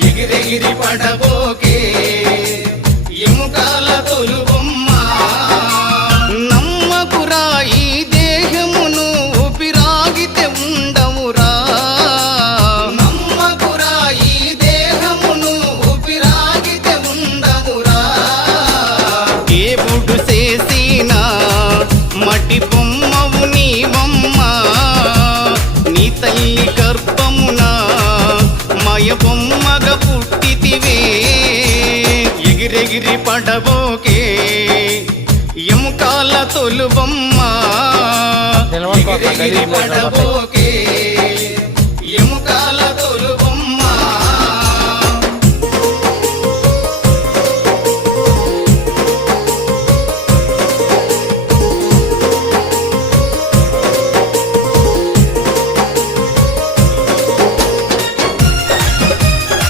ఎగిరెగిరి పడబోకే ఎముకాల తొలుబొమ్మ నమ్మకురా ఈ దేహమును ఊపిరాగితే ఉండవురా నమ్మకురా ఈ దేహమును ఊపిరాగితే ఉండవురా దేవుడు చేసిన మట్టి బొమ్మవు నీవమ్మ నీ తల్లి గర్భమున మాయ బొమ్మగా పుట్టితివే ఎగిరెగిరి పడబోకే ఎముకాల తొలుబొమ్మ ఎగిరెగిరి పడబోకే